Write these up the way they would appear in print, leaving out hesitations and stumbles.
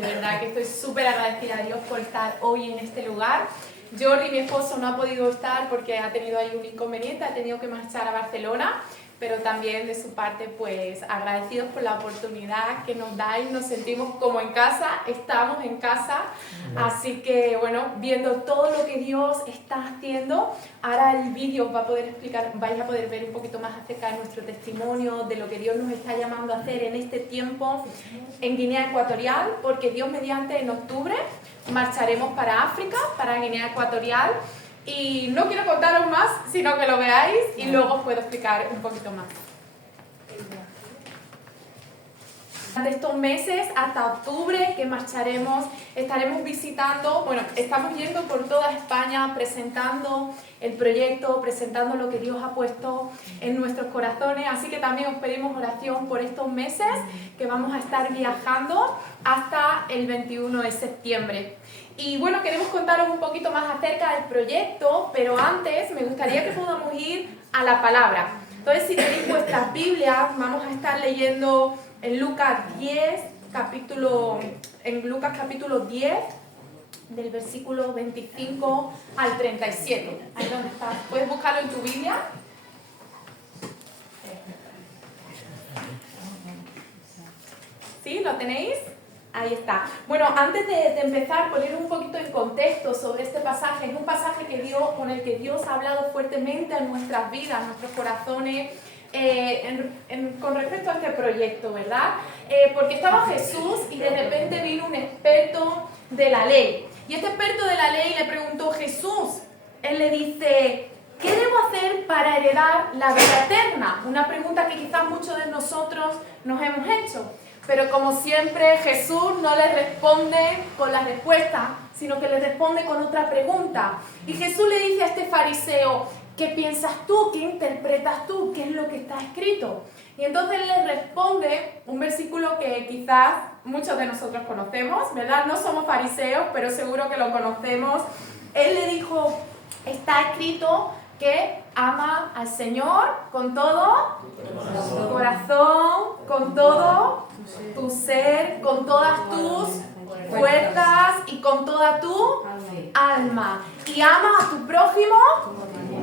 De verdad que estoy súper agradecida a Dios por estar hoy en este lugar. Jordi, mi esposo, no ha podido estar porque ha tenido ahí un inconveniente, ha tenido que marchar a Barcelona, pero también de su parte, pues agradecidos por la oportunidad que nos dais, nos sentimos como en casa, estamos en casa, así que bueno, viendo todo lo que Dios está haciendo, ahora el vídeo os va a poder explicar, vais a poder ver un poquito más acerca de nuestro testimonio, de lo que Dios nos está llamando a hacer en este tiempo en Guinea Ecuatorial, porque Dios mediante en octubre marcharemos para África, para Guinea Ecuatorial, y no quiero contaros más, sino que lo veáis y luego os puedo explicar un poquito más. Durante estos meses, hasta octubre, que marcharemos, estaremos visitando, bueno, estamos yendo por toda España presentando el proyecto, presentando lo que Dios ha puesto en nuestros corazones, así que también os pedimos oración por estos meses, que vamos a estar viajando hasta el 21 de septiembre. Y bueno, queremos contaros un poquito más acerca del proyecto, pero antes me gustaría que podamos ir a la palabra. Entonces, si tenéis vuestras Biblias, vamos a estar leyendo en Lucas capítulo 10, del versículo 25 al 37. Ahí donde está. ¿Puedes buscarlo en tu Biblia? ¿Sí? ¿Lo tenéis? Ahí está. Bueno, antes de empezar, poner un poquito en contexto sobre este pasaje. Es un pasaje con el que Dios ha hablado fuertemente en nuestras vidas, en nuestros corazones, con respecto a este proyecto, ¿verdad? Porque estaba Jesús y de repente vino un experto de la ley. Y este experto de la ley le preguntó a Jesús, él le dice, ¿qué debo hacer para heredar la vida eterna? Una pregunta que quizás muchos de nosotros nos hemos hecho. Pero como siempre, Jesús no le responde con la respuesta, sino que le responde con otra pregunta. Y Jesús le dice a este fariseo, ¿qué piensas tú? ¿Qué interpretas tú? ¿Qué es lo que está escrito? Y entonces le responde un versículo que quizás muchos de nosotros conocemos, ¿verdad? No somos fariseos, pero seguro que lo conocemos. Él le dijo, está escrito que ama al Señor con todo tu corazón, con todo tu ser, con todas tus fuerzas y con toda tu alma. Y ama a tu prójimo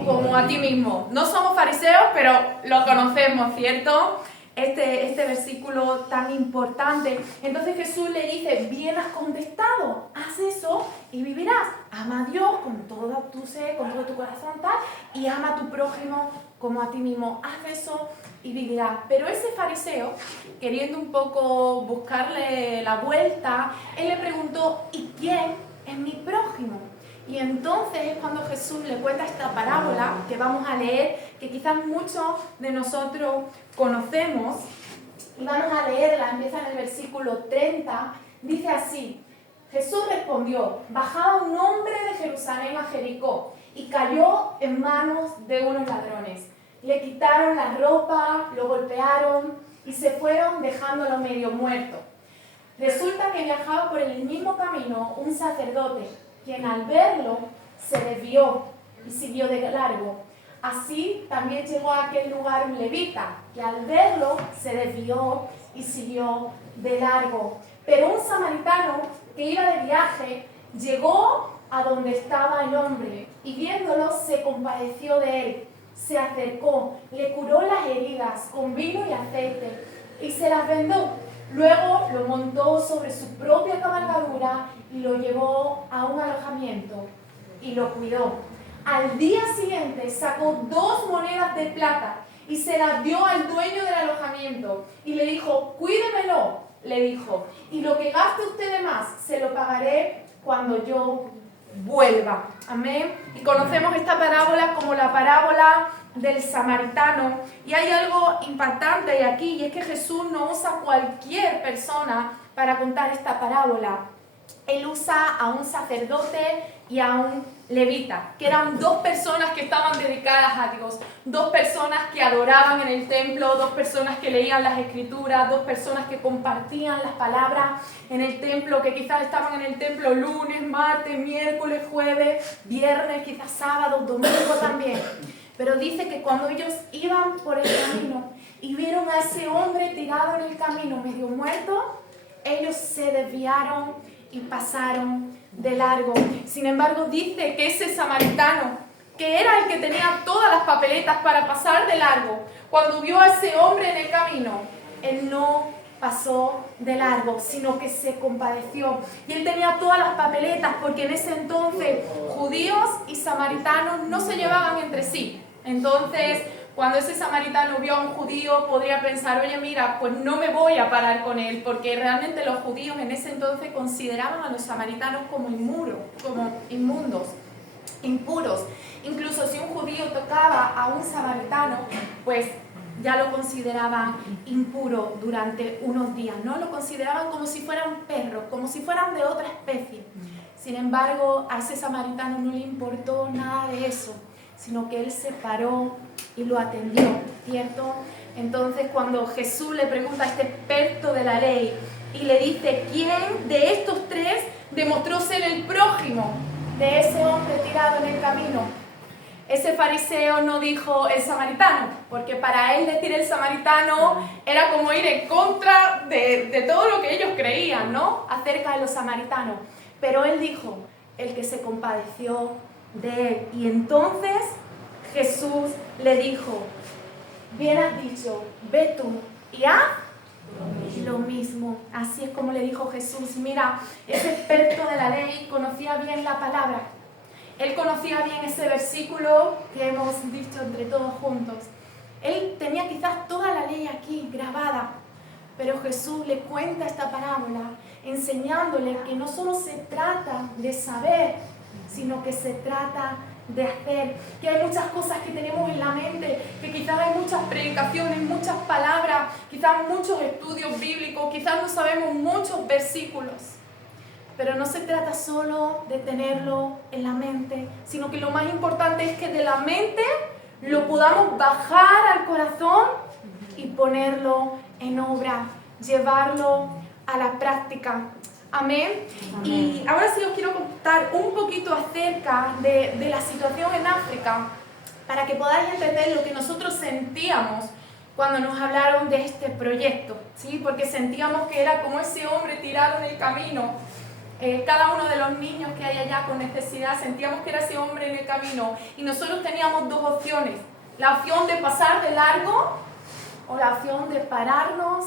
como a ti mismo. No somos fariseos, pero lo conocemos, ¿cierto? Este versículo tan importante. Entonces Jesús le dice, bien has contestado, haz eso y vivirás. Ama a Dios con todo tu ser, con todo tu corazón, tal, y ama a tu prójimo como a ti mismo. Haz eso y vivirás. Pero ese fariseo, queriendo un poco buscarle la vuelta, él le preguntó, ¿y quién es mi prójimo? Y entonces es cuando Jesús le cuenta esta parábola que vamos a leer, que quizás muchos de nosotros conocemos. Y vamos a leerla, empieza en el versículo 30, dice así, Jesús respondió, bajaba un hombre de Jerusalén a Jericó y cayó en manos de unos ladrones. Le quitaron la ropa, lo golpearon y se fueron dejándolo medio muerto. Resulta que viajaba por el mismo camino un sacerdote, quien al verlo se desvió y siguió de largo. Así también llegó a aquel lugar un levita, que al verlo se desvió y siguió de largo. Pero un samaritano que iba de viaje llegó a donde estaba el hombre y viéndolo se compadeció de él. Se acercó, le curó las heridas con vino y aceite y se las vendó. Luego lo montó sobre su propia cabalgadura y lo llevó a un alojamiento y lo cuidó. Al día siguiente sacó 2 monedas de plata y se las dio al dueño del alojamiento y le dijo, cuídemelo, le dijo, y lo que gaste usted de más se lo pagaré cuando yo vuelva. Amén. Y conocemos esta parábola como la parábola del samaritano. Y hay algo impactante aquí, y es que Jesús no usa cualquier persona para contar esta parábola. Él usa a un sacerdote y a un levita, que eran 2 personas que estaban dedicadas a Dios, 2 personas que adoraban en el templo, 2 personas que leían las escrituras, 2 personas que compartían las palabras en el templo, que quizás estaban en el templo lunes, martes, miércoles, jueves, viernes, quizás sábado, domingo también. Pero dice que cuando ellos iban por el camino y vieron a ese hombre tirado en el camino medio muerto, ellos se desviaron y pasaron de largo. Sin embargo, dice que ese samaritano, que era el que tenía todas las papeletas para pasar de largo, cuando vio a ese hombre en el camino, él no pasó de largo, sino que se compadeció. Y él tenía todas las papeletas, porque en ese entonces judíos y samaritanos no se llevaban entre sí. Entonces, cuando ese samaritano vio a un judío, podría pensar, oye, mira, pues no me voy a parar con él, porque realmente los judíos en ese entonces consideraban a los samaritanos como inmundos, impuros. Incluso si un judío tocaba a un samaritano, pues ya lo consideraban impuro durante unos días, ¿no? Lo consideraban como si fueran perros, como si fueran de otra especie. Sin embargo, a ese samaritano no le importó nada de eso, sino que él se paró y lo atendió, ¿cierto? Entonces, cuando Jesús le pregunta a este experto de la ley y le dice, ¿quién de estos tres demostró ser el prójimo de ese hombre tirado en el camino? Ese fariseo no dijo el samaritano, porque para él decir el samaritano era como ir en contra de todo lo que ellos creían, ¿no? Acerca de los samaritanos. Pero él dijo, el que se compadeció de él. Y entonces Jesús le dijo, bien has dicho, ve tú y haz lo mismo. Así es como le dijo Jesús. Y mira, ese experto de la ley conocía bien la palabra. Él conocía bien ese versículo que hemos dicho entre todos juntos. Él tenía quizás toda la ley aquí grabada, pero Jesús le cuenta esta parábola enseñándole que no solo se trata de saber, sino que se trata de hacer. Que hay muchas cosas que tenemos en la mente, que quizás hay muchas predicaciones, muchas palabras, quizás muchos estudios bíblicos, quizás no sabemos muchos versículos. Pero no se trata solo de tenerlo en la mente, sino que lo más importante es que de la mente lo podamos bajar al corazón y ponerlo en obra, llevarlo a la práctica. Amén. Y ahora sí os quiero contar un poquito acerca de la situación en África, para que podáis entender lo que nosotros sentíamos cuando nos hablaron de este proyecto, ¿sí? Porque sentíamos que era como ese hombre tirado en el camino. Cada uno de los niños que hay allá con necesidad, sentíamos que era ese hombre en el camino, y nosotros teníamos dos opciones: la opción de pasar de largo o la opción de pararnos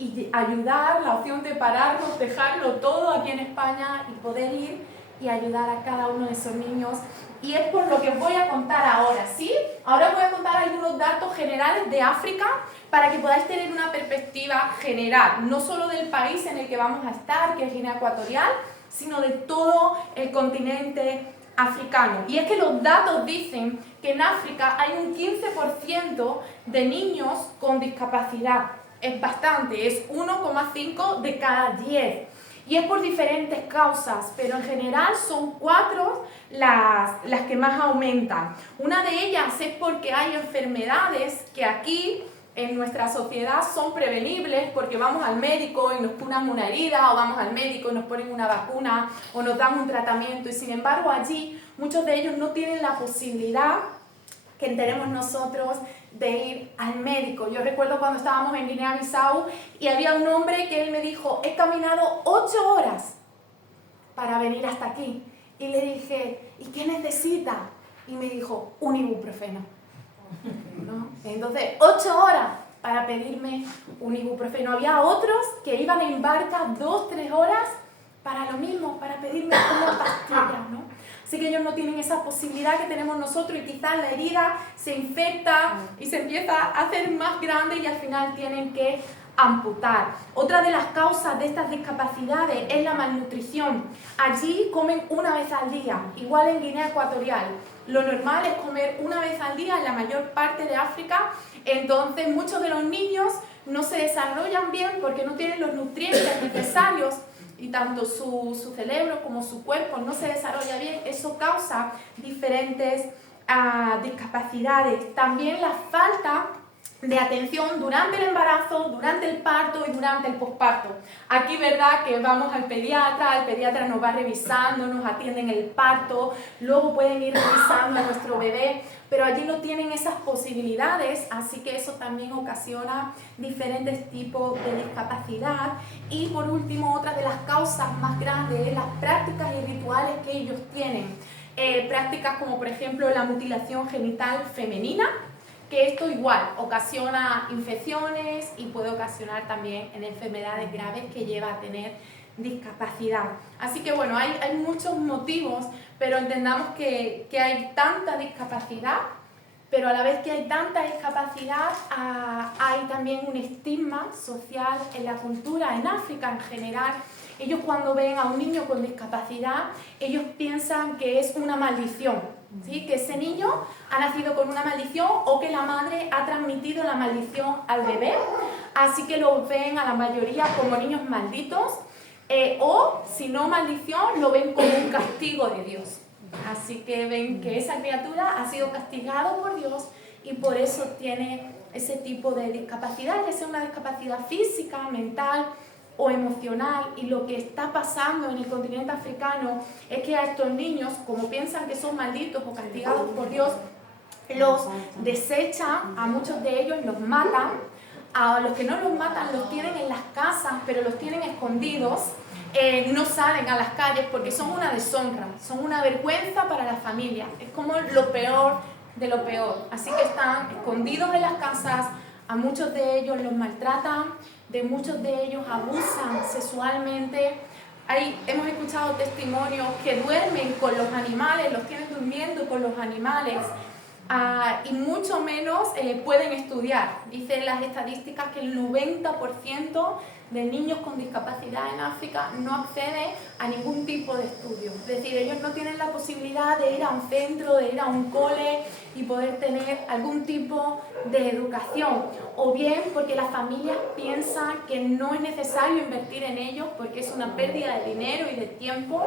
y ayudar, la opción de pararnos, dejarlo todo aquí en España y poder ir y ayudar a cada uno de esos niños. Y es por lo que os voy a contar ahora, ¿sí? Ahora os voy a contar algunos datos generales de África para que podáis tener una perspectiva general, no solo del país en el que vamos a estar, que es Guinea Ecuatorial, sino de todo el continente africano. Y es que los datos dicen que en África hay un 15% de niños con discapacidad. Es bastante, es 1,5 de cada 10. Y es por diferentes causas, pero en general son 4 las que más aumentan. Una de ellas es porque hay enfermedades que aquí en nuestra sociedad son prevenibles, porque vamos al médico y nos curan una herida, o vamos al médico y nos ponen una vacuna, o nos dan un tratamiento, y sin embargo allí muchos de ellos no tienen la posibilidad que tenemos nosotros de ir al médico. Yo recuerdo cuando estábamos en Guinea-Bissau y había un hombre que él me dijo, he caminado 8 horas para venir hasta aquí. Y le dije, ¿y qué necesita? Y me dijo, un ibuprofeno. ¿No? Entonces, 8 horas para pedirme un ibuprofeno. Había otros que iban en barca 2-3 horas para lo mismo, para pedirme una pastilla, ¿no? Así que ellos no tienen esa posibilidad que tenemos nosotros, y quizás la herida se infecta y se empieza a hacer más grande y al final tienen que amputar. Otra de las causas de estas discapacidades es la malnutrición. Allí comen una vez al día, igual en Guinea Ecuatorial. Lo normal es comer una vez al día en la mayor parte de África. Entonces muchos de los niños no se desarrollan bien porque no tienen los nutrientes necesarios, y tanto su cerebro como su cuerpo no se desarrolla bien. Eso causa diferentes discapacidades. También la falta de atención durante el embarazo, durante el parto y durante el posparto. Aquí, ¿verdad?, que vamos al pediatra, el pediatra nos va revisando, nos atiende en el parto, luego pueden ir revisando a nuestro bebé, pero allí no tienen esas posibilidades, así que eso también ocasiona diferentes tipos de discapacidad. Y por último, otra de las causas más grandes es las prácticas y rituales que ellos tienen. Prácticas como por ejemplo la mutilación genital femenina, que esto igual ocasiona infecciones y puede ocasionar también en enfermedades graves que lleva a tener discapacidad. Así que bueno, hay muchos motivos, pero entendamos que hay tanta discapacidad, pero a la vez que hay tanta discapacidad, hay también un estigma social en la cultura, en África en general. Ellos cuando ven a un niño con discapacidad, ellos piensan que es una maldición, ¿sí? Que ese niño ha nacido con una maldición o que la madre ha transmitido la maldición al bebé, así que lo ven a la mayoría como niños malditos, o si no maldición, lo ven como un castigo de Dios. Así que ven que esa criatura ha sido castigada por Dios y por eso tiene ese tipo de discapacidad, ya sea una discapacidad física, mental o emocional. Y lo que está pasando en el continente africano es que a estos niños, como piensan que son malditos o castigados por Dios, los desechan, a muchos de ellos los matan, a los que no los matan los tienen en las casas, pero los tienen escondidos. No salen a las calles porque son una deshonra, son una vergüenza para la familia, es como lo peor de lo peor. Así que están escondidos en las casas, a muchos de ellos los maltratan, de muchos de ellos abusan sexualmente. Hemos escuchado testimonios que duermen con los animales, los tienen durmiendo con los animales. Y mucho menos pueden estudiar. Dicen las estadísticas que el 90% de niños con discapacidad en África no accede a ningún tipo de estudio. Es decir, ellos no tienen la posibilidad de ir a un centro, de ir a un cole y poder tener algún tipo de educación. O bien porque las familias piensan que no es necesario invertir en ellos porque es una pérdida de dinero y de tiempo.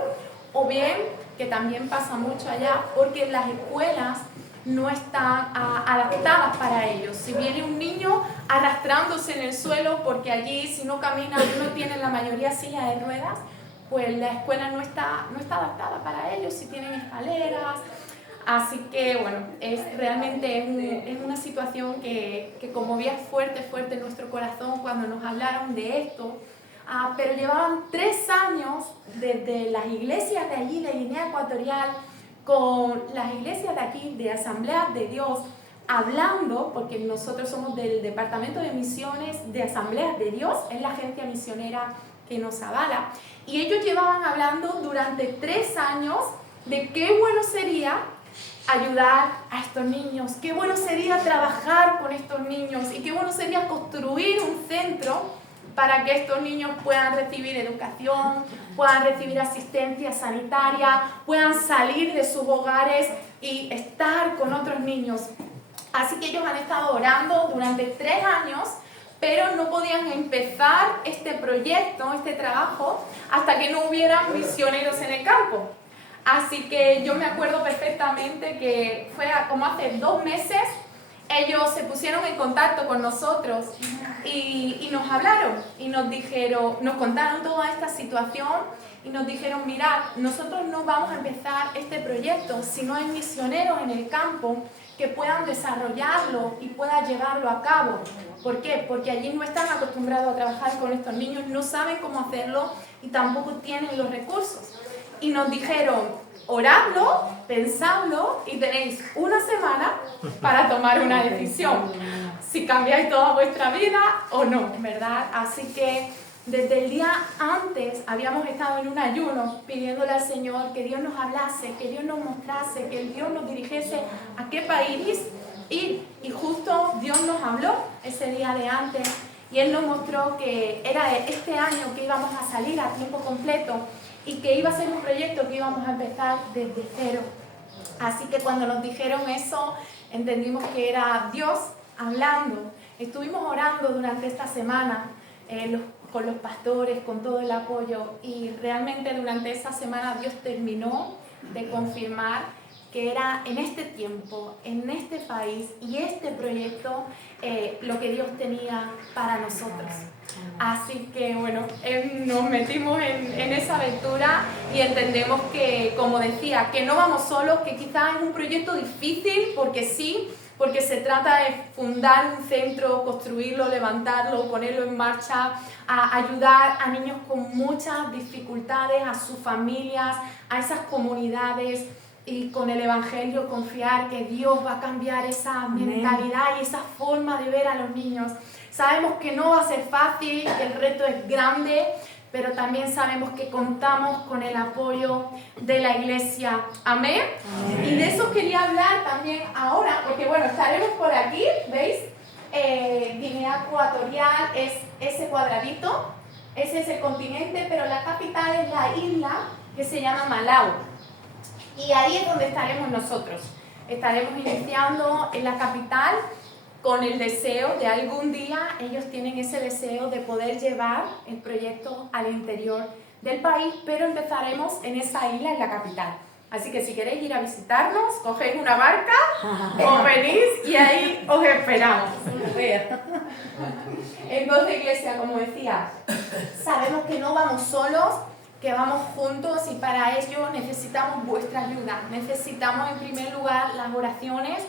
O bien, que también pasa mucho allá, porque las escuelas no están adaptadas para ellos. Si viene un niño arrastrándose en el suelo, porque allí si no caminan no tienen la mayoría silla de ruedas, pues la escuela no está adaptada para ellos, si tienen escaleras. Así que bueno, realmente es una situación que conmovía fuerte en nuestro corazón cuando nos hablaron de esto. Pero llevaban 3 años desde las iglesias de allí, de Guinea Ecuatorial, con las iglesias de aquí, de Asambleas de Dios, hablando, porque nosotros somos del Departamento de Misiones de Asambleas de Dios, es la agencia misionera que nos avala, y ellos llevaban hablando durante 3 años de qué bueno sería ayudar a estos niños, qué bueno sería trabajar con estos niños y qué bueno sería construir un centro para que estos niños puedan recibir educación, puedan recibir asistencia sanitaria, puedan salir de sus hogares y estar con otros niños. Así que ellos han estado orando durante 3 años, pero no podían empezar este proyecto, este trabajo, hasta que no hubieran misioneros en el campo. Así que yo me acuerdo perfectamente que fue como hace 2 meses, ellos se pusieron en contacto con nosotros y nos hablaron y nos contaron toda esta situación y nos dijeron, mirad, nosotros no vamos a empezar este proyecto si no hay misioneros en el campo que puedan desarrollarlo y puedan llevarlo a cabo. ¿Por qué? Porque allí no están acostumbrados a trabajar con estos niños, no saben cómo hacerlo y tampoco tienen los recursos. Y nos dijeron, oradlo, pensadlo y tenéis 1 semana para tomar una decisión, si cambiáis toda vuestra vida o no, ¿verdad? Así que desde el día antes habíamos estado en un ayuno pidiéndole al Señor que Dios nos hablase, que Dios nos mostrase, que Dios nos dirigiese a qué país ir. Y justo Dios nos habló ese día de antes y Él nos mostró que era este año que íbamos a salir a tiempo completo y que iba a ser un proyecto que íbamos a empezar desde cero. Así que cuando nos dijeron eso, entendimos que era Dios hablando. Estuvimos orando durante esta semana con los pastores, con todo el apoyo, y realmente durante esa semana Dios terminó de confirmar que era en este tiempo, en este país y este proyecto lo que Dios tenía para nosotros. Así que bueno, nos metimos en esa aventura y entendemos que, como decía, que no vamos solos, que quizás es un proyecto difícil porque sí, porque se trata de fundar un centro, construirlo, levantarlo, ponerlo en marcha, a ayudar a niños con muchas dificultades, a sus familias, a esas comunidades, y con el Evangelio confiar que Dios va a cambiar esa mentalidad y esa forma de ver a los niños. Sabemos que no va a ser fácil, que el reto es grande, pero también sabemos que contamos con el apoyo de la iglesia. ¿Amén? Amén. Y de eso quería hablar también ahora, porque bueno, estaremos por aquí, ¿veis? Guinea Ecuatorial es ese cuadradito, ese es el continente, pero la capital es la isla que se llama Malawi. Y ahí es donde estaremos nosotros. Estaremos iniciando en la capital con el deseo de algún día, ellos tienen ese deseo de poder llevar el proyecto al interior del país, pero empezaremos en esa isla, en la capital. Así que si queréis ir a visitarnos, cogéis una barca, os venís y ahí os esperamos. Entonces, iglesia, como decía, sabemos que no vamos solos, que vamos juntos y para ello necesitamos vuestra ayuda. Necesitamos en primer lugar las oraciones,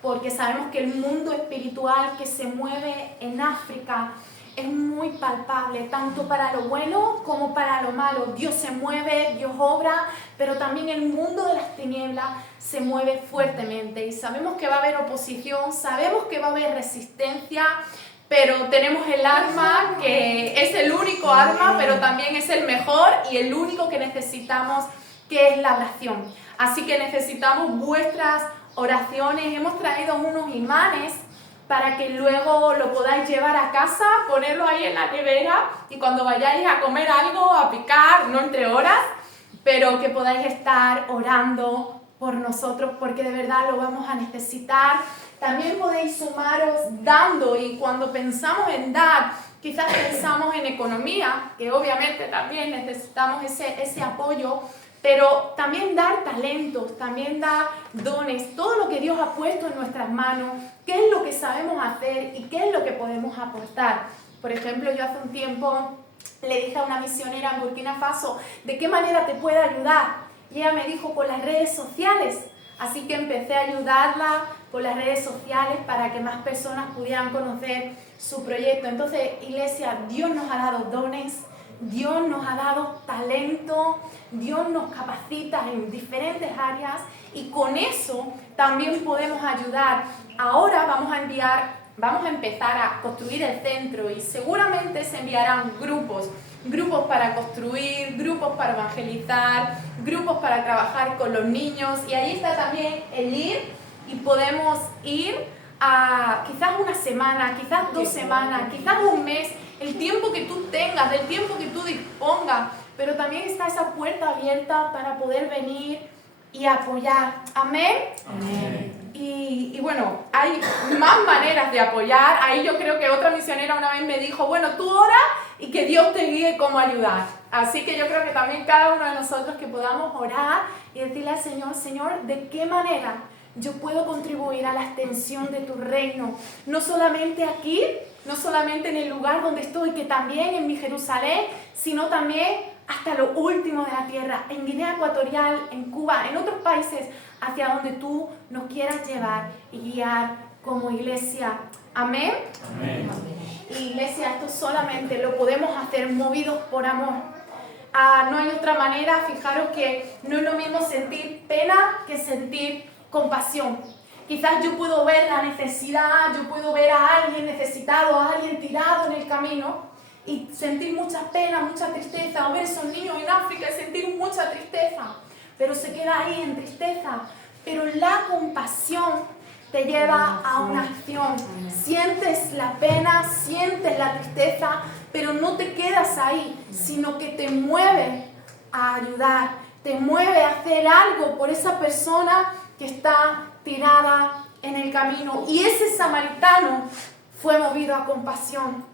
porque sabemos que el mundo espiritual que se mueve en África es muy palpable, tanto para lo bueno como para lo malo. Dios se mueve, Dios obra, pero también el mundo de las tinieblas se mueve fuertemente. Y sabemos que va a haber oposición, sabemos que va a haber resistencia, pero tenemos el arma que es el único arma, pero también es el mejor y el único que necesitamos, que es la oración. Así que necesitamos vuestras oraciones. Hemos traído unos imanes para que luego lo podáis llevar a casa, ponerlo ahí en la nevera y cuando vayáis a comer algo, a picar, no entre horas, pero que podáis estar orando por nosotros porque de verdad lo vamos a necesitar. También podéis sumaros dando, y cuando pensamos en dar, quizás pensamos en economía, que obviamente también necesitamos ese apoyo, pero también dar talentos, también dar dones, todo lo que Dios ha puesto en nuestras manos, qué es lo que sabemos hacer y qué es lo que podemos aportar. Por ejemplo, yo hace un tiempo le dije a una misionera en Burkina Faso, ¿de qué manera te puedo ayudar? Y ella me dijo, por las redes sociales. Así que empecé a ayudarla por las redes sociales para que más personas pudieran conocer su proyecto. Entonces, iglesia, Dios nos ha dado dones, Dios nos ha dado talento, Dios nos capacita en diferentes áreas y con eso también podemos ayudar. Ahora vamos a empezar a construir el centro y seguramente se enviarán grupos para construir, grupos para evangelizar, grupos para trabajar con los niños y ahí está también el ir y podemos ir a quizás una semana, quizás 2 semanas, quizás un mes, el tiempo que tú tengas, del tiempo que tú dispongas, pero también está esa puerta abierta para poder venir y apoyar. ¿Amén? Amén. Y bueno, hay más maneras de apoyar. Ahí yo creo que otra misionera una vez me dijo, bueno, tú ora y que Dios te guíe cómo ayudar. Así que yo creo que también cada uno de nosotros que podamos orar y decirle al Señor, Señor, ¿de qué manera yo puedo contribuir a la extensión de tu reino? No solamente aquí, no solamente en el lugar donde estoy, que también en mi Jerusalén, sino también hasta lo último de la tierra, en Guinea Ecuatorial, en Cuba, en otros países, hacia donde tú nos quieras llevar y guiar como iglesia. ¿Amén? Amén. Iglesia, esto solamente lo podemos hacer movidos por amor. No hay otra manera. Fijaros que no es lo mismo sentir pena que sentir compasión. Quizás yo puedo ver la necesidad, yo puedo ver a alguien necesitado, a alguien tirado en el camino y sentir mucha pena, mucha tristeza, o ver esos niños en África y sentir mucha tristeza, pero se queda ahí en tristeza. Pero la compasión te lleva a una acción. Sientes la pena, sientes la tristeza, pero no te quedas ahí, sino que te mueve a ayudar, te mueve a hacer algo por esa persona que está tirada en el camino. Y ese samaritano fue movido a compasión.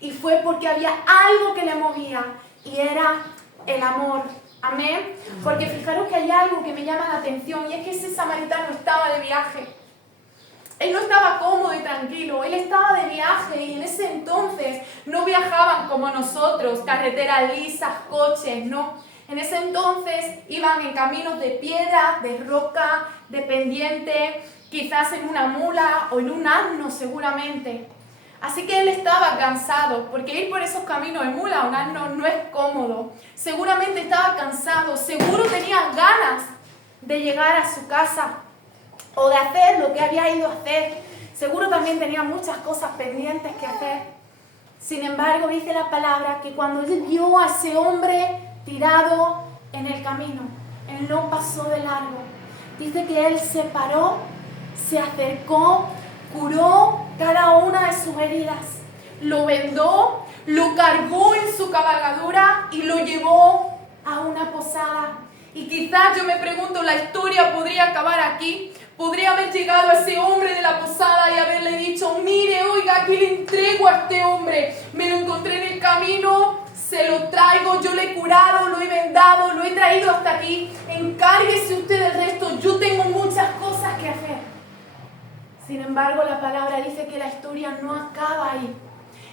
Y fue porque había algo que le movía y era el amor Amén. Porque fijaros que hay algo que me llama la atención y es que ese samaritano estaba de viaje. Él no estaba cómodo y tranquilo, él estaba de viaje y en ese entonces no viajaban como nosotros, carreteras lisas, coches, no. En ese entonces iban en caminos de piedra, de roca, de pendiente, quizás en una mula o en un asno seguramente. Así que él estaba cansado, porque ir por esos caminos de mula o un asno no es cómodo. Seguramente estaba cansado, seguro tenía ganas de llegar a su casa o de hacer lo que había ido a hacer. Seguro también tenía muchas cosas pendientes que hacer. Sin embargo, dice la palabra que cuando él vio a ese hombre tirado en el camino, él no pasó de largo. Dice que él se paró, se acercó, curó cada una de sus heridas, lo vendó, lo cargó en su cabalgadura y lo llevó a una posada. Y quizás yo me pregunto, la historia podría acabar aquí. Podría haber llegado a ese hombre de la posada y haberle dicho, mire, oiga, aquí le entrego a este hombre. Me lo encontré en el camino, se lo traigo, yo le he curado, lo he vendado, lo he traído hasta aquí. Encárguese usted del resto, yo tengo muchas cosas que hacer. Sin embargo, la palabra dice que la historia no acaba ahí.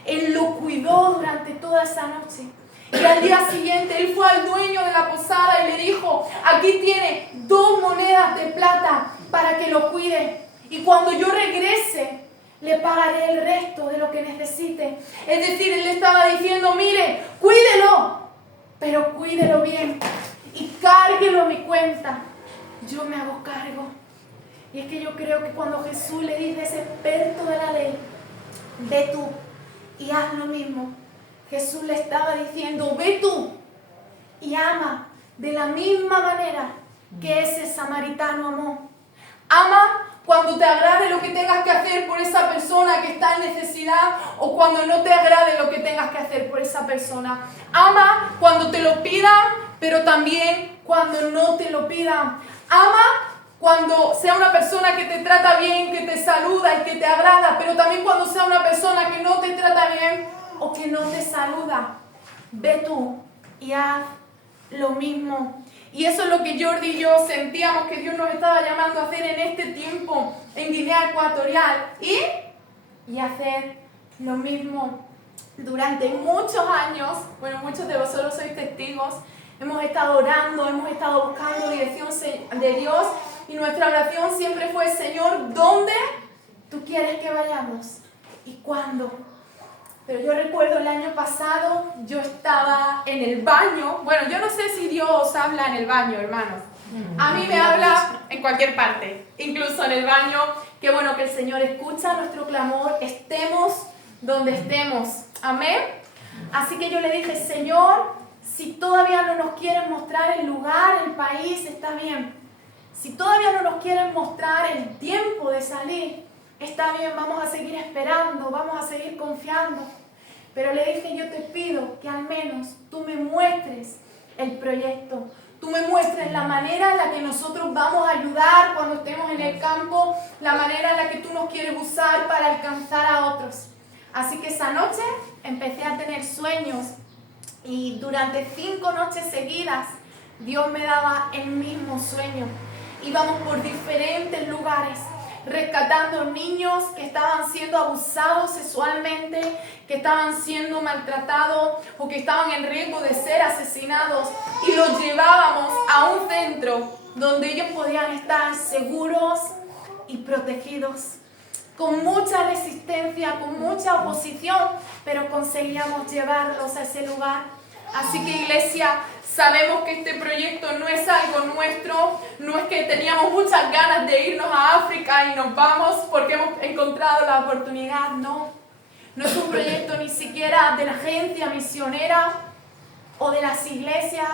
Él lo cuidó durante toda esa noche. Y al día siguiente él fue al dueño de la posada y le dijo, aquí tiene 2 monedas de plata para que lo cuide. Y cuando yo regrese, le pagaré el resto de lo que necesite. Es decir, él le estaba diciendo, mire, cuídelo, pero cuídelo bien. Y cárguelo a mi cuenta. Yo me hago cargo. Y es que yo creo que cuando Jesús le dice a ese experto de la ley, ve tú y haz lo mismo, Jesús le estaba diciendo, ve tú y ama de la misma manera que ese samaritano amó. Ama cuando te agrade lo que tengas que hacer por esa persona que está en necesidad o cuando no te agrade lo que tengas que hacer por esa persona. Ama cuando te lo pidan, pero también cuando no te lo pidan. Ama cuando sea una persona que te trata bien, que te saluda y que te agrada, pero también cuando sea una persona que no te trata bien o que no te saluda. Ve tú y haz lo mismo. Y eso es lo que Jordi y yo sentíamos que Dios nos estaba llamando a hacer en este tiempo en Guinea Ecuatorial. Y hacer lo mismo. Durante muchos años, bueno, muchos de vosotros sois testigos, hemos estado orando, hemos estado buscando dirección de Dios y nuestra oración siempre fue, Señor, ¿dónde tú quieres que vayamos? ¿Y cuándo? Pero yo recuerdo el año pasado, yo estaba en el baño. Bueno, yo no sé si Dios habla en el baño, hermanos. A mí me habla en cualquier parte, incluso en el baño. Qué bueno que el Señor escucha nuestro clamor, estemos donde estemos. Amén. Así que yo le dije, Señor, si todavía no nos quieren mostrar el lugar, el país, está bien. Si todavía no nos quieren mostrar el tiempo de salir, está bien, vamos a seguir esperando, vamos a seguir confiando. Pero le dije, yo te pido que al menos tú me muestres el proyecto. Tú me muestres la manera en la que nosotros vamos a ayudar cuando estemos en el campo, la manera en la que tú nos quieres usar para alcanzar a otros. Así que esa noche empecé a tener sueños y durante 5 noches seguidas Dios me daba el mismo sueño. Íbamos por diferentes lugares, rescatando niños que estaban siendo abusados sexualmente, que estaban siendo maltratados o que estaban en riesgo de ser asesinados y los llevábamos a un centro donde ellos podían estar seguros y protegidos. Con mucha resistencia, con mucha oposición, pero conseguíamos llevarlos a ese lugar. Así que, iglesia, sabemos que este proyecto no es algo nuestro, no es que teníamos muchas ganas de irnos a África y nos vamos porque hemos encontrado la oportunidad, no. No es un proyecto ni siquiera de la agencia misionera o de las iglesias,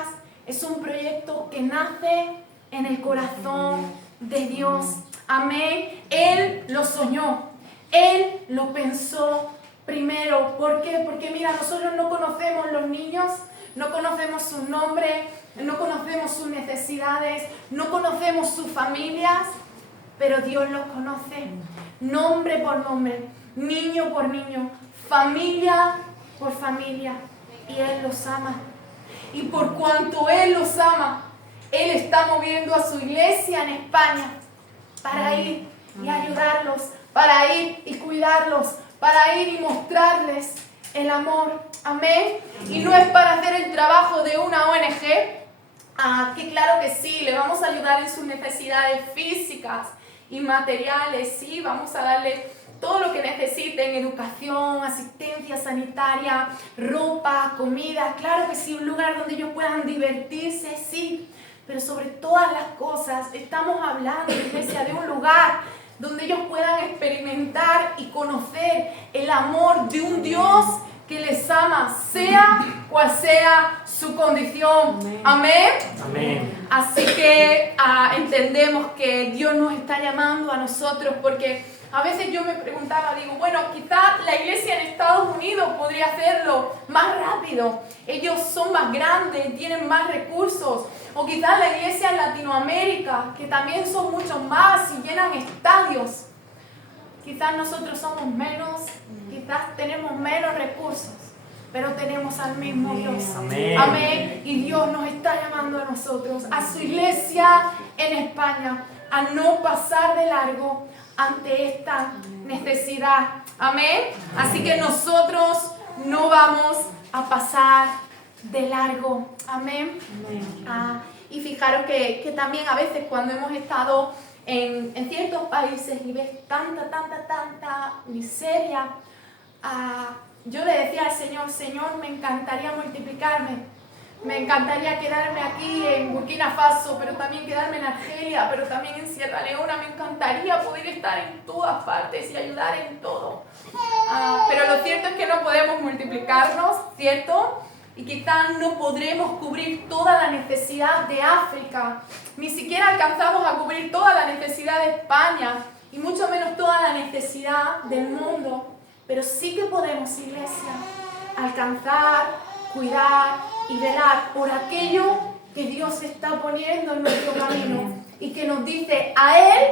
es un proyecto que nace en el corazón de Dios. Amén. Él lo soñó, Él lo pensó primero. ¿Por qué? Porque mira, nosotros no conocemos los niños, no conocemos sus nombres, no conocemos sus necesidades, no conocemos sus familias, pero Dios los conoce, nombre por nombre, niño por niño, familia por familia, y Él los ama. Y por cuanto Él los ama, Él está moviendo a su iglesia en España para ir y ayudarlos, para ir y cuidarlos, para ir y mostrarles el amor. Amén. Y no es para hacer el trabajo de una ONG, que claro que sí, le vamos a ayudar en sus necesidades físicas y materiales, sí, vamos a darle todo lo que necesiten: educación, asistencia sanitaria, ropa, comida, claro que sí, un lugar donde ellos puedan divertirse, sí, pero sobre todas las cosas estamos hablando, iglesia, de un lugar donde ellos puedan experimentar y conocer el amor de un Dios que les ama, sea cual sea su condición. Amén. Amén. Así que entendemos que Dios nos está llamando a nosotros, porque a veces yo me preguntaba, digo, bueno, quizás la iglesia en Estados Unidos podría hacerlo más rápido. Ellos son más grandes, tienen más recursos. O quizás la iglesia en Latinoamérica, que también son muchos más y llenan estadios. Quizás nosotros somos menos, quizás tenemos menos recursos, pero tenemos al mismo Dios. Amén. Amén. Y Dios nos está llamando a nosotros, a su iglesia en España, a no pasar de largo ante esta necesidad. Amén. Así que nosotros no vamos a pasar de largo. Amén. Y fijaros que también a veces cuando hemos estado en ciertos países y ves tanta miseria, yo le decía al Señor, Señor, me encantaría multiplicarme, me encantaría quedarme aquí en Burkina Faso, pero también quedarme en Argelia, pero también en Sierra Leona, me encantaría poder estar en todas partes y ayudar en todo. Pero lo cierto es que no podemos multiplicarnos, ¿cierto? Y quizás no podremos cubrir toda la necesidad de África, ni siquiera alcanzamos a cubrir toda la necesidad de España, y mucho menos toda la necesidad del mundo. Pero sí que podemos, iglesia, alcanzar, cuidar y velar por aquello que Dios está poniendo en nuestro camino y que nos dice, a Él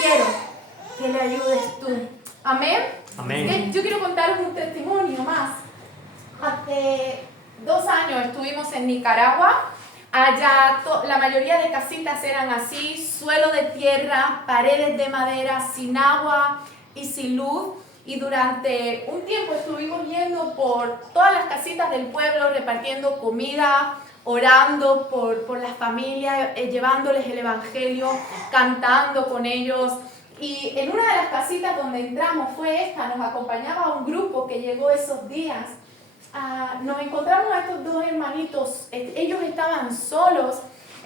quiero que le ayudes tú. Amén. Amén. Yo quiero contaros un testimonio más. Hace 2 años estuvimos en Nicaragua. Allá la mayoría de casitas eran así, suelo de tierra, paredes de madera, sin agua y sin luz. Y durante un tiempo estuvimos yendo por todas las casitas del pueblo, repartiendo comida, orando por las familias, llevándoles el evangelio, cantando con ellos. Y en una de las casitas donde entramos fue esta, nos acompañaba un grupo que llegó esos días. Nos encontramos a estos 2 hermanitos, ellos estaban solos.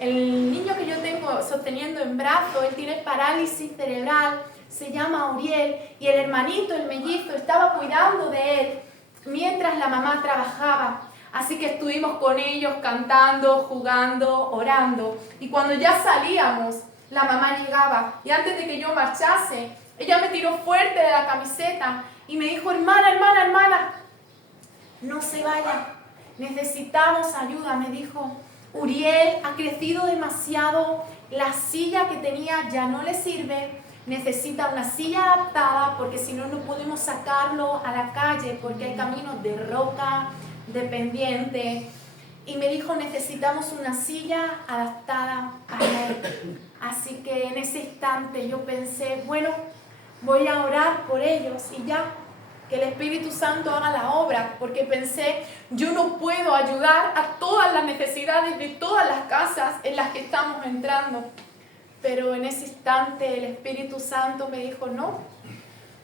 El niño que yo tengo sosteniendo en brazos, él tiene parálisis cerebral, se llama Uriel, y el hermanito, el mellizo, estaba cuidando de él mientras la mamá trabajaba. Así que estuvimos con ellos cantando, jugando, orando. Y cuando ya salíamos, la mamá llegaba, y antes de que yo marchase, ella me tiró fuerte de la camiseta y me dijo, hermana, no se vaya, necesitamos ayuda, me dijo. Uriel ha crecido demasiado, la silla que tenía ya no le sirve, necesita una silla adaptada porque si no, no podemos sacarlo a la calle porque hay caminos de roca, de pendiente. Y me dijo, necesitamos una silla adaptada a él. Así que en ese instante yo pensé, bueno, voy a orar por ellos y ya, que el Espíritu Santo haga la obra, porque pensé, yo no puedo ayudar a todas las necesidades de todas las casas en las que estamos entrando. Pero en ese instante el Espíritu Santo me dijo, no,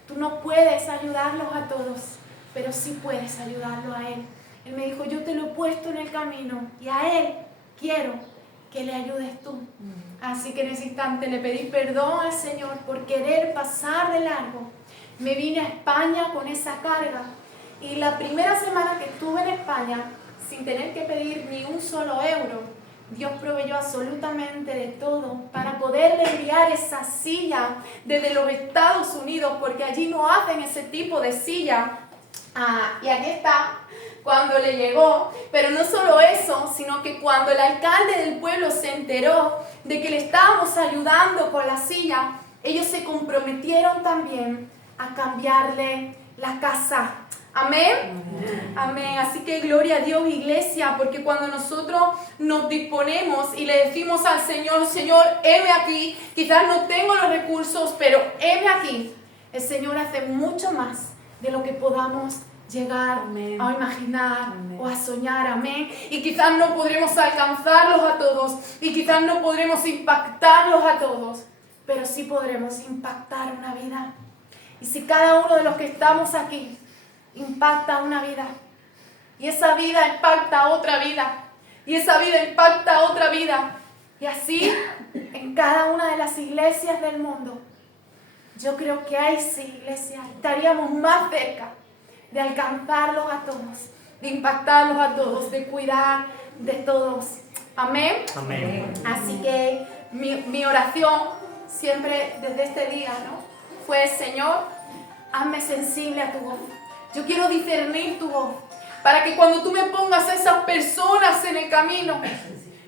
tú no puedes ayudarlos a todos, pero sí puedes ayudarlo a Él. Él me dijo, yo te lo he puesto en el camino y a Él quiero que le ayudes tú. Así que en ese instante le pedí perdón al Señor por querer pasar de largo. Me vine a España con esa carga y la primera semana que estuve en España, sin tener que pedir ni un solo euro, Dios proveyó absolutamente de todo para poderle enviar esa silla desde los Estados Unidos, porque allí no hacen ese tipo de silla. Y aquí está, cuando le llegó. Pero no solo eso, sino que cuando el alcalde del pueblo se enteró de que le estábamos ayudando con la silla, ellos se comprometieron también a cambiarle la casa. Amén. Amén. Así que gloria a Dios, iglesia, porque cuando nosotros nos disponemos y le decimos al Señor, Señor, heme aquí, quizás no tengo los recursos, pero heme aquí, el Señor hace mucho más de lo que podamos llegar a imaginar o a soñar. Amén. Y quizás no podremos alcanzarlos a todos y quizás no podremos impactarlos a todos, pero sí podremos impactar una vida. Y si cada uno de los que estamos aquí impacta una vida, y esa vida impacta a otra vida, y esa vida impacta a otra vida, y así en cada una de las iglesias del mundo, yo creo que ahí sí, iglesia, estaríamos más cerca de alcanzarlos a todos, de impactarlos a todos, de cuidar de todos. Amén. Amén. Así que mi oración siempre desde este día, ¿no?, fue: Señor, hazme sensible a tu voz. Yo quiero discernir tu voz, para que cuando tú me pongas a esas personas en el camino,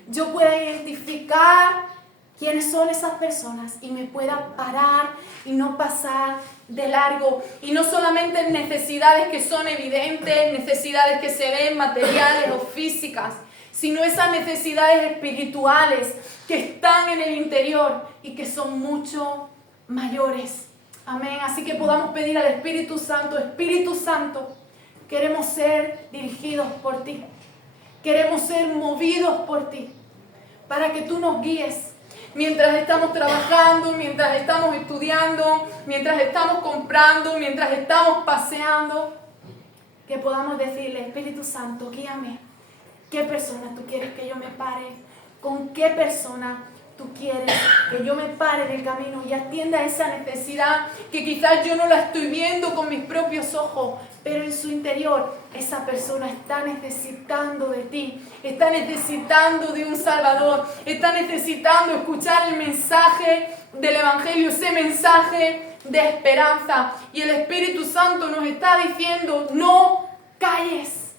yo pueda identificar quiénes son esas personas y me pueda parar y no pasar de largo. Y no solamente necesidades que son evidentes, necesidades que se ven materiales o físicas, sino esas necesidades espirituales que están en el interior y que son mucho mayores. Amén. Así que podamos pedir al Espíritu Santo: Espíritu Santo, queremos ser dirigidos por ti. Queremos ser movidos por ti, para que tú nos guíes mientras estamos trabajando, mientras estamos estudiando, mientras estamos comprando, mientras estamos paseando. Que podamos decirle: Espíritu Santo, guíame. ¿Qué persona tú quieres que yo me pare? ¿Con qué persona tú quieres que yo me pare en el camino y atienda esa necesidad que quizás yo no la estoy viendo con mis propios ojos, pero en su interior esa persona está necesitando de ti, está necesitando de un Salvador, está necesitando escuchar el mensaje del Evangelio, ese mensaje de esperanza? Y el Espíritu Santo nos está diciendo: no calles,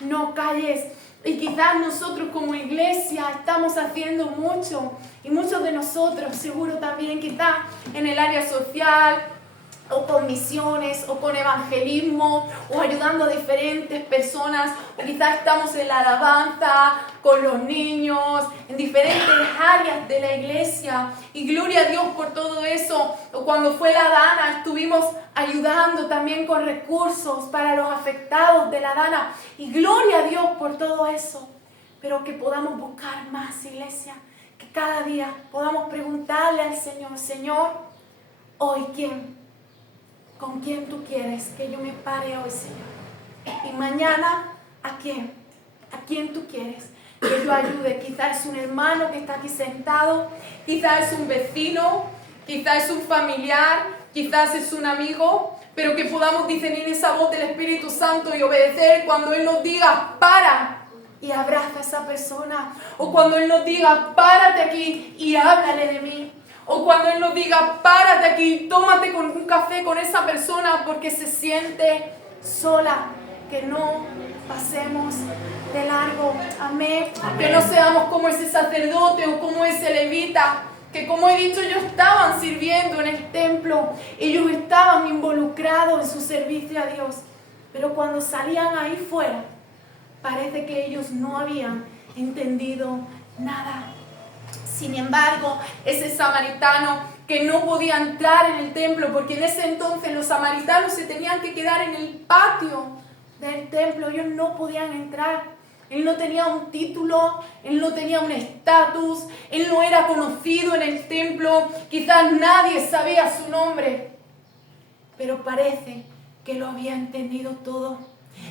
no calles. Y quizás nosotros como iglesia estamos haciendo mucho, y muchos de nosotros seguro también, quizás en el área social, o con misiones, o con evangelismo, o ayudando a diferentes personas, o quizás estamos en la alabanza, con los niños, en diferentes áreas de la iglesia, y gloria a Dios por todo eso. O cuando fue la Dana, estuvimos ayudando también con recursos para los afectados de la Dana, y gloria a Dios por todo eso. Pero que podamos buscar más, iglesia, que cada día podamos preguntarle al Señor: Señor, hoy ¿con quién tú quieres que yo me pare hoy, Señor? Y mañana, ¿a quién? ¿A quién tú quieres que yo ayude? Quizás es un hermano que está aquí sentado, quizás es un vecino, quizás es un familiar, quizás es un amigo, pero que podamos discernir esa voz del Espíritu Santo y obedecer cuando Él nos diga: para, y abraza a esa persona. O cuando Él nos diga: párate aquí y háblale de mí. O cuando Él nos diga: párate aquí, tómate con un café con esa persona porque se siente sola. Que no pasemos de largo. Amén. Que no seamos como ese sacerdote o como ese levita, que, como he dicho, ellos estaban sirviendo en el templo, ellos estaban involucrados en su servicio a Dios, pero cuando salían ahí fuera, parece que ellos no habían entendido nada. Sin embargo, ese samaritano que no podía entrar en el templo, porque en ese entonces los samaritanos se tenían que quedar en el patio del templo, ellos no podían entrar. Él no tenía un título, él no tenía un estatus, él no era conocido en el templo, quizás nadie sabía su nombre, pero parece que lo había entendido todo.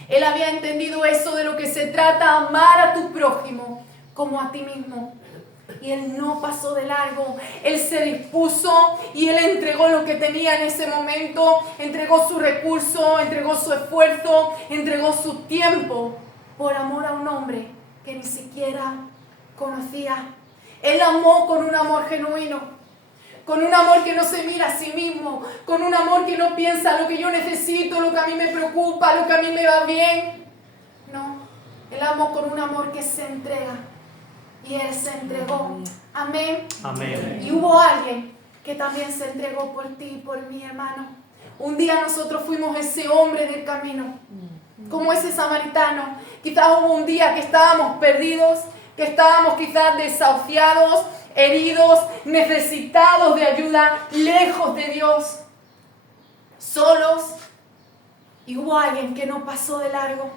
Él había entendido eso de lo que se trata: amar a tu prójimo como a ti mismo. Y él no pasó de largo, él se dispuso y él entregó lo que tenía en ese momento, entregó su recurso, entregó su esfuerzo, entregó su tiempo por amor a un hombre que ni siquiera conocía. Él amó con un amor genuino, con un amor que no se mira a sí mismo, con un amor que no piensa lo que yo necesito, lo que a mí me preocupa, lo que a mí me va bien. No, él amó con un amor que se entrega. Y Él se entregó. Amén. Amén. Y hubo alguien que también se entregó por ti y por mí, hermano. un día nosotros fuimos ese hombre del camino, como ese samaritano. Quizás hubo un día que estábamos perdidos, que estábamos quizás desahuciados, heridos, necesitados de ayuda, lejos de Dios, solos. Y hubo alguien que no pasó de largo.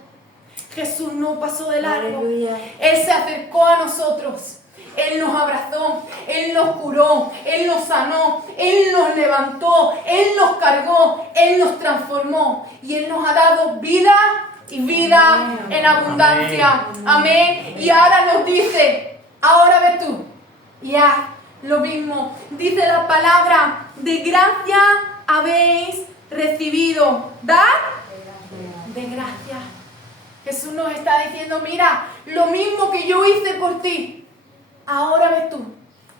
Jesús no pasó de largo. Aleluya. Él se acercó a nosotros. Él nos abrazó, Él nos curó, Él nos sanó, Él nos levantó, Él nos cargó, Él nos transformó. Y Él nos ha dado vida y vida Amén. en abundancia. Amén. Amén. Y ahora nos dice, ahora ve tú y haz lo mismo. Dice la palabra, de gracia habéis recibido. ¿Dad? De gracia. Jesús nos está diciendo, mira, lo mismo que yo hice por ti, ahora ve tú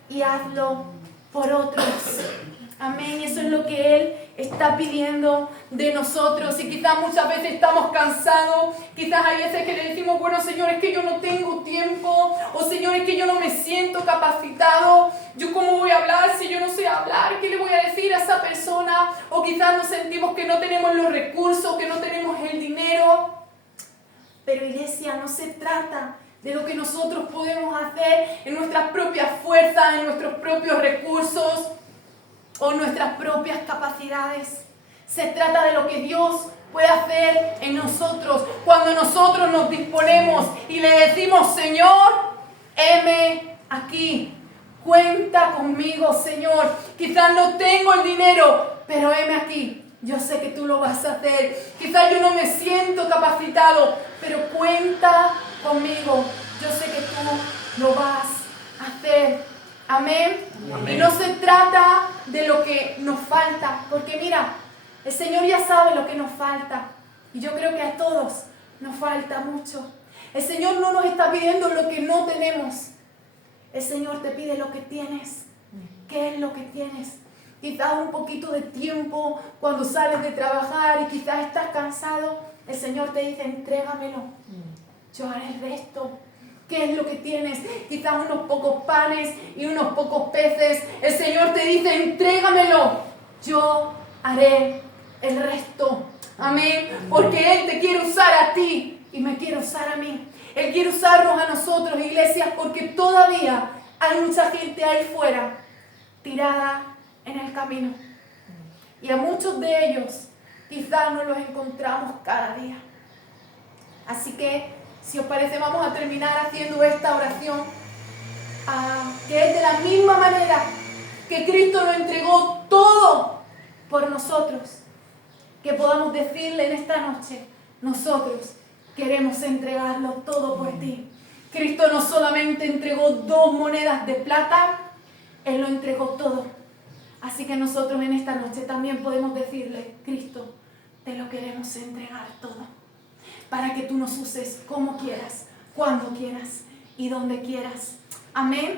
y hazlo por otros. Amén. Eso es lo que Él está pidiendo de nosotros. Y quizás muchas veces estamos cansados. Quizás hay veces que le decimos, bueno, Señor, es que yo no tengo tiempo. O Señor, es que yo no me siento capacitado. ¿Yo cómo voy a hablar si yo no sé hablar? ¿Qué le voy a decir a esa persona? O quizás nos sentimos que no tenemos los recursos, que no tenemos el dinero. Pero iglesia, no se trata de lo que nosotros podemos hacer en nuestras propias fuerzas, en nuestros propios recursos o nuestras propias capacidades. Se trata de lo que Dios puede hacer en nosotros cuando nosotros nos disponemos y le decimos, Señor, heme aquí, cuenta conmigo, Señor. Quizás no tengo el dinero, pero heme aquí. Yo sé que tú lo vas a hacer. Quizás yo no me siento capacitado, pero cuenta conmigo. Yo sé que tú lo vas a hacer. Amén. Amén. Y no se trata de lo que nos falta, porque mira, el Señor ya sabe lo que nos falta. Y yo creo que a todos nos falta mucho. El Señor no nos está pidiendo lo que no tenemos. El Señor te pide lo que tienes. ¿Qué es lo que tienes? Quizás un poquito de tiempo cuando sales de trabajar y quizás estás cansado. El Señor te dice, entrégamelo. Yo haré el resto. ¿Qué es lo que tienes? Quizás unos pocos panes y unos pocos peces. El Señor te dice, entrégamelo. Yo haré el resto. Amén. Porque Él te quiere usar a ti y me quiere usar a mí. Él quiere usarnos a nosotros, iglesias, porque todavía hay mucha gente ahí fuera tirada en el camino. Y a muchos de ellos quizás no los encontramos cada día. Así que, si os parece, vamos a terminar haciendo esta oración, que es de la misma manera que Cristo lo entregó todo por nosotros, que podamos decirle en esta noche, nosotros queremos entregarlo todo por ti. Cristo no solamente entregó 2 monedas de plata, Él lo entregó todo. Así que nosotros en esta noche también podemos decirle, Cristo, te lo queremos entregar todo, para que tú nos uses como quieras, cuando quieras y donde quieras. Amén.